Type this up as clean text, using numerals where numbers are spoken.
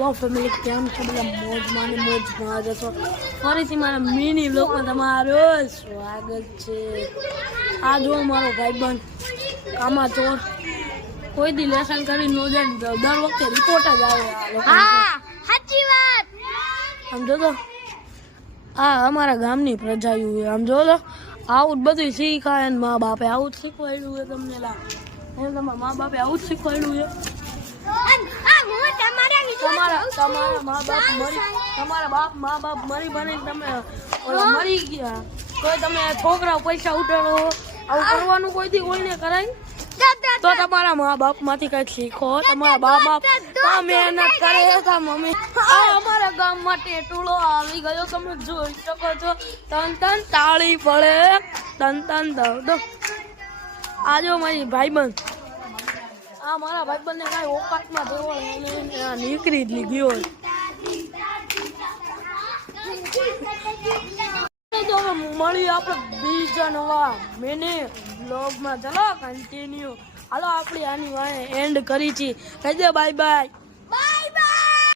Hello family, કેમ છો બધા? મોજમાં જશો. ફરીથી મારા મિની બ્લોગમાં તમારું સ્વાગત છે. આ જો મારો ભાઈબંધ કામાચોર, કોઈ દી લેસન કરી નો જાય, દર વખતે રિપોર્ટ જ આવે. હા, સાચી વાત. આમ જોતો, આ અમારા ગામની પ્રજાયું છે. આમ જોતો, આવું જ બધું શીખાય ને મા બાપે આવું જ શીખવાડ્યું છે તમને. તમારા મા બાપે આવું જ શીખવાડ્યું છે. તમારા મા બાપ મરી બની તમે મરી ગયા, તો તમે છોકરા પૈસા ઉઠાડો, આવું કરવાનું કોઈથી કોઈને કરાય? તો તમારા મા બાપ માંથી કઈક શીખો. તમારા બા બાપ મહેનત કરે છે. મમ્મી અમારા ગામ માટે ટોળો આવી ગયો, તમે જોઈ શકો છો. તન તન તાળી પડે, તન તન દો. આજો મારી ભાઈબંધ, આ મારા ભાઈબંધ ને કઈ ઓકાતમાં દેવો નીકળી જ ગયો. તો મળી આપણે બીજા નવા મિની બ્લોગમાં. ચલો કન્ટિન્યુ. હાલો આપણે આની વાય એન્ડ કરી છે. કહી દે બાય બાય.